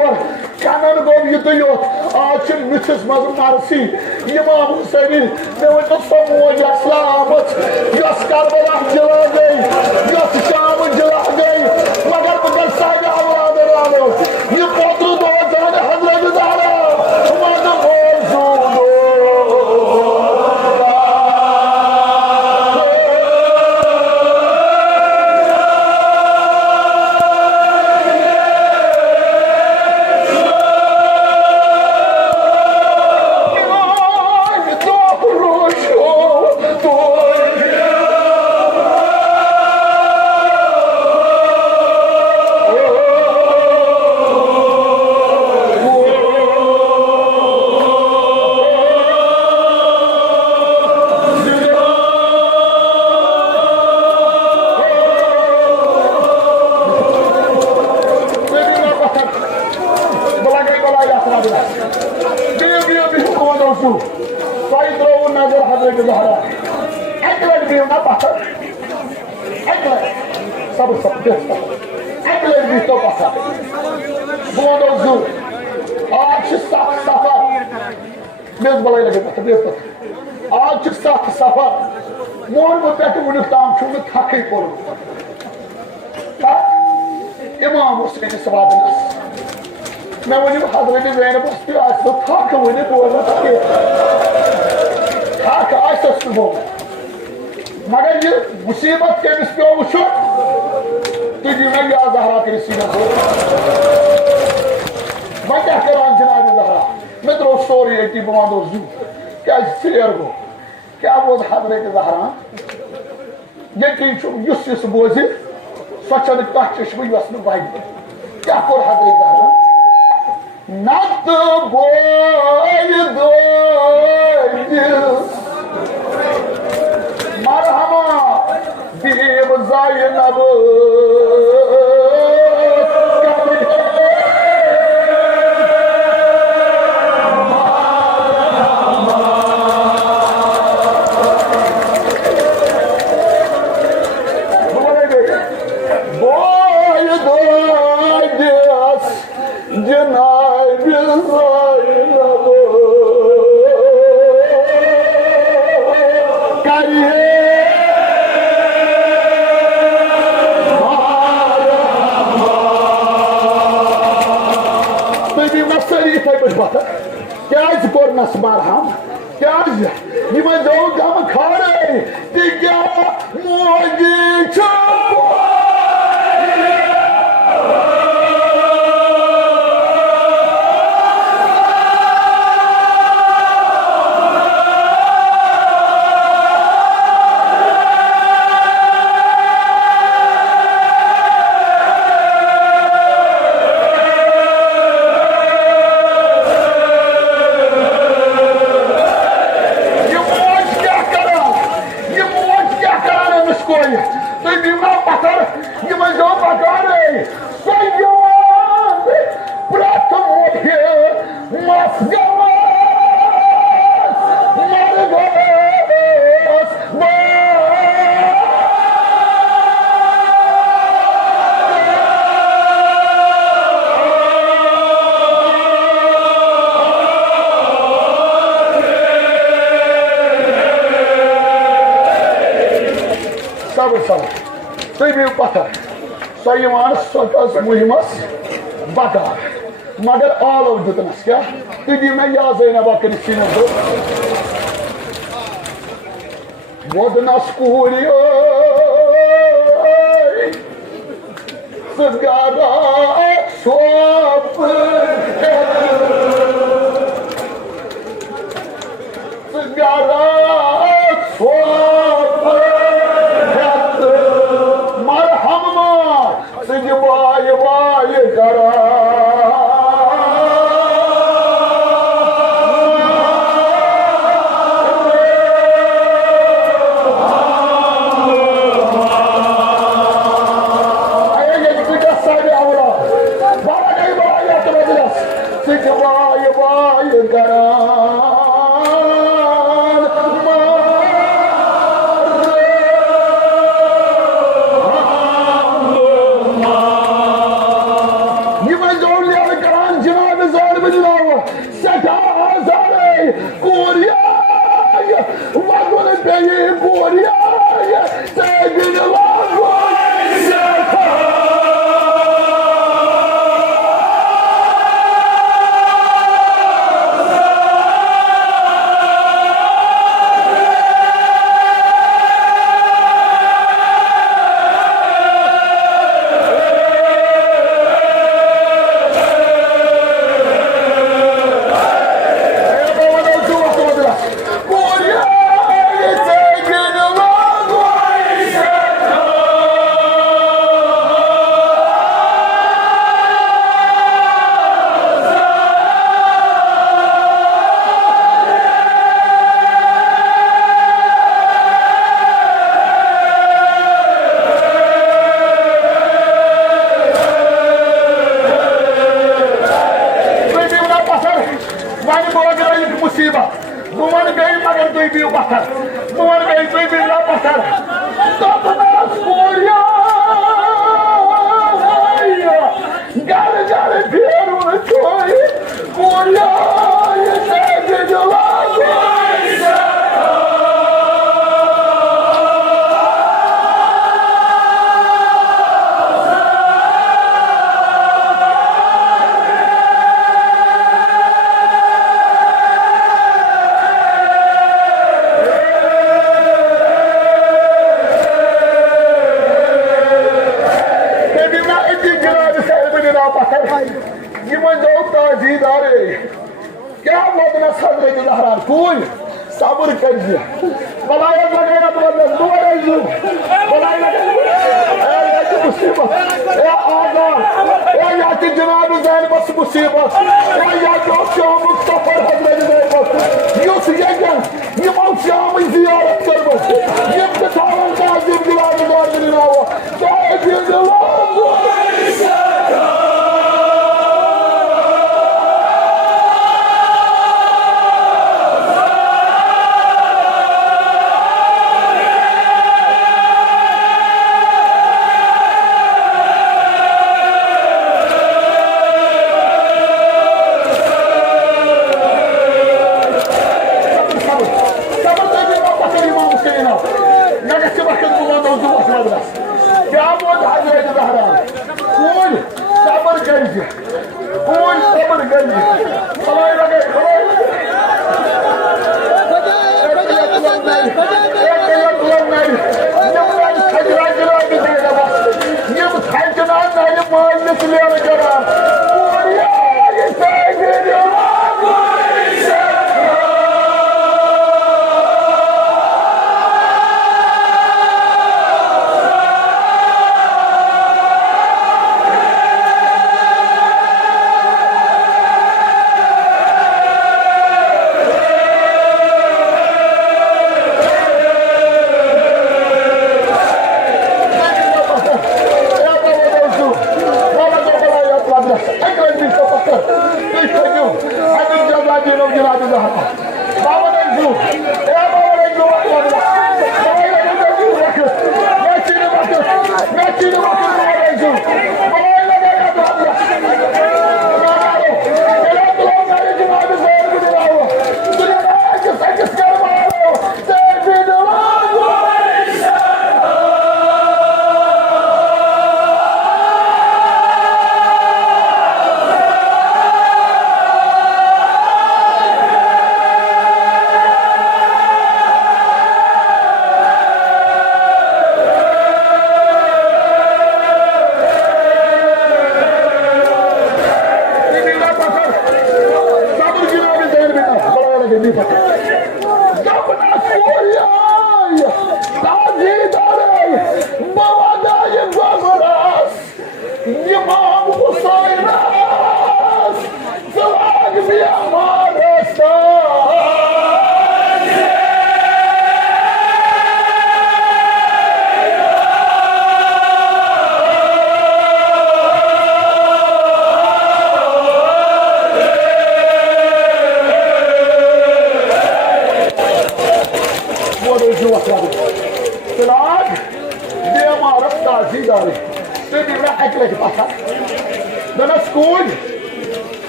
yor kanın gov yutuyor ağaçın müthiş mazı marsi İmam Hüseyin ne vurdu somu yaslamat yas Karbala cıla gey yas Şam'ı cıla gey magar magar sahibi avladı râlı ye potru doğacağını Hazreti Zahra umadı bozuldu Açık safa mor mutlaka bunu tam şunu takip olur. İmam Hüseyin'i sıvadınız. Ben bunu Hazreti Zeynep Ustu'yu açtım. Takı bunu doğru takip. Takı açtı bu. Magar ye musibet ke istiyor şu. Dediğime ya Zahra Kristina bu. Ben क्या करां जनाब ज़हरा मैं तो story है कि बमा दोस्तू क्या share को क्या वो हज़रत ज़हरा ये कि युस बोझे स्वच्छद का चश्मे वसन भाई क्या कर हज़रत ज़हरा नत बोझ दो मरहमा देव ज़ायनब Marham, gaz, you might go come a car, dig more Bakar, magar all of the Naska, did you make your Zaina Bakrisina? What the Nascurio Sagada Swap Sagada Swap Marhamma Sigibaya Kara. بدناوة سكا زاري كوريا وقول بيي كوريا سيدي الله صبر كنزي والله يا زلمه تولى دور يزوم والله يا مصيبه يا اذان يا جناب زين بس مصيبه يا جوش مصطفى حضرتك زين بس يوسف يجن يموت يوم زياره قلبه يبقى تعال قاعد بلاد دار من هو قاعد يدور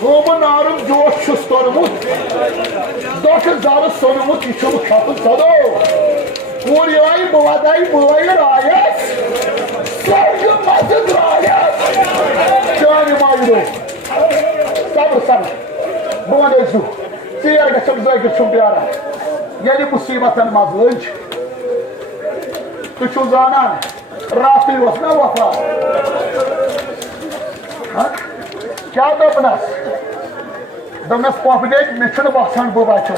Hımı narım joş çustorumut. Dokuz zarı sonumut içimi kapı sodu. Kuriyayı buvayı rayet. Sargın mazı rayet. Canım ayrı. Sabır. Bu ne zu? Siyar geçim zayıf bir ara. Yeni musibetten mazlınç. Küçük zanan. Rafi vasna vafa. क्या दपनस दमनस populate mission बसान बुबाचो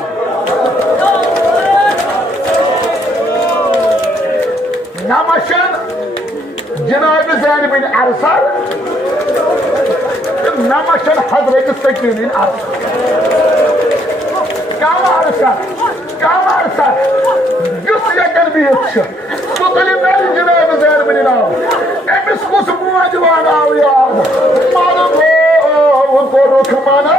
नमशन जनाब ज़ैन बिन अरसर नमशन हजरत सकीन बिन अरसर काम अरसर use यकन बियत छ तुतली mail जनाब ज़ैन बिन नाव amiss कुस मुआजवान आव याद मालूम उनको रुकमाना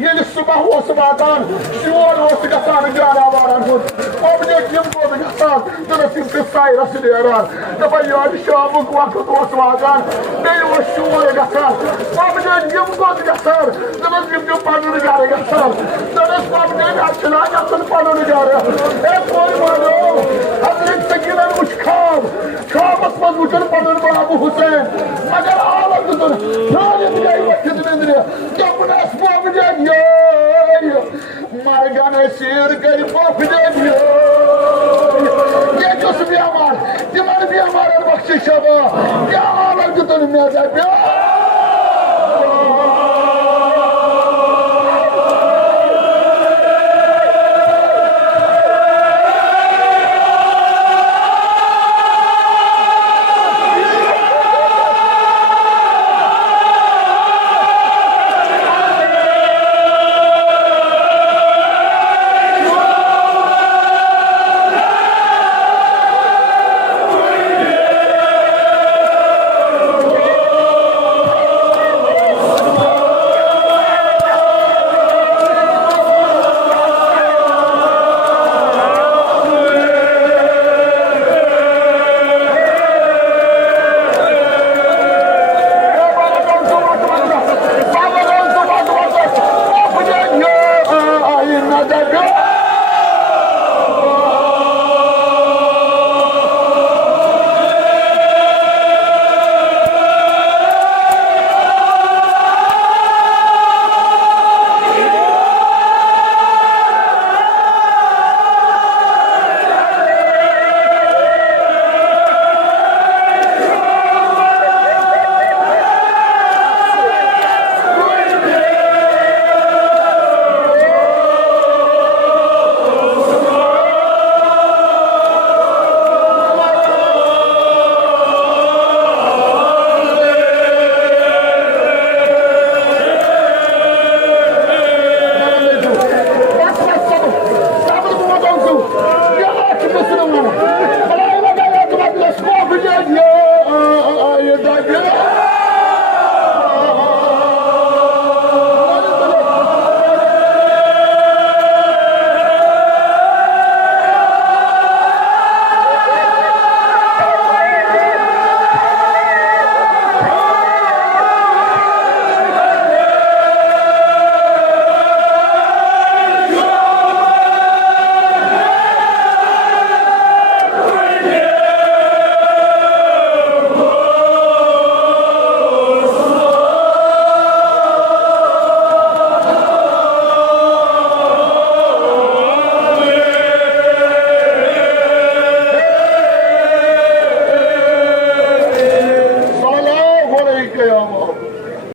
Yeni sabah o sabahdan şuur o sigasan canavarın bu. Obje kim bu sigasan? Dönüp kısayı nasıl yarar? Tabayyan şamuk vakit o sabahdan bey o şuur gasan. Obje kim bu sigasan? Dönüp kim panını gare gasan. Dönüp obje açılan yaptın panını gare. Hep koymadı. Hazret Seki'nin uçkam. Kamasmaz uçun panını Abu Hüseyin. Agar ağladıdır. Nalet gayı vakitini indiriyor. Yapınas bu obje Margana sir gay pofden yo ye jos bir amar dimar bir amar bakşı şaba ya alan tutun ne yapıyor